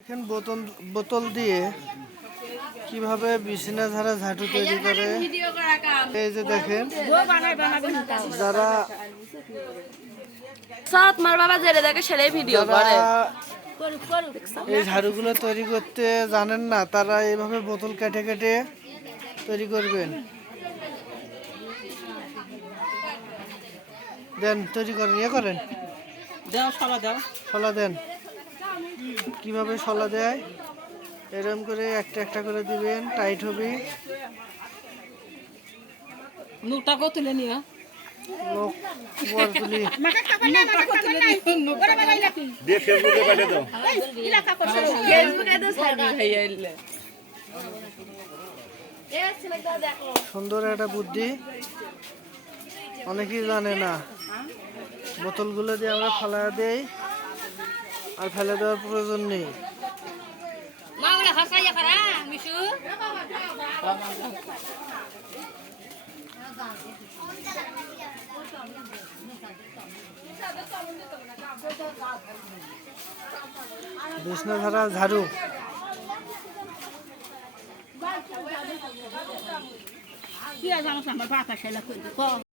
দেখেন বোতল বোতল দিয়ে কীভাবে বিছানা ধারা ঝাঁটু তৈরি করে। এই যে দেখেন যারা সাত মার বাবা জেলে দেখে সেটাই ভিডিও করে। এই ঝাড়ুগুলো তৈরি করতে জানেন না তারা এইভাবে বোতল কেটে কেটে তৈরি করবেন। দেন তৈরি করেন ইয়ে করেন। দাও সলা দাও। শলা দেন। কীভাবে শলা দেয় এরকম করে একটা একটা করে দিবেন টাইট হবে। মুখটাকেও তুলে নিও। সুন্দর একটা বুদ্ধি। অনেকেই জানে না। বোতলগুলো দিয়ে আমরা ফেলা দেই। আর ফেলে দেওয়ার প্রয়োজন নেই। বিষ্ণু ধারা ঝাড়ু। কি জানো আমার বাতা খেলা করবি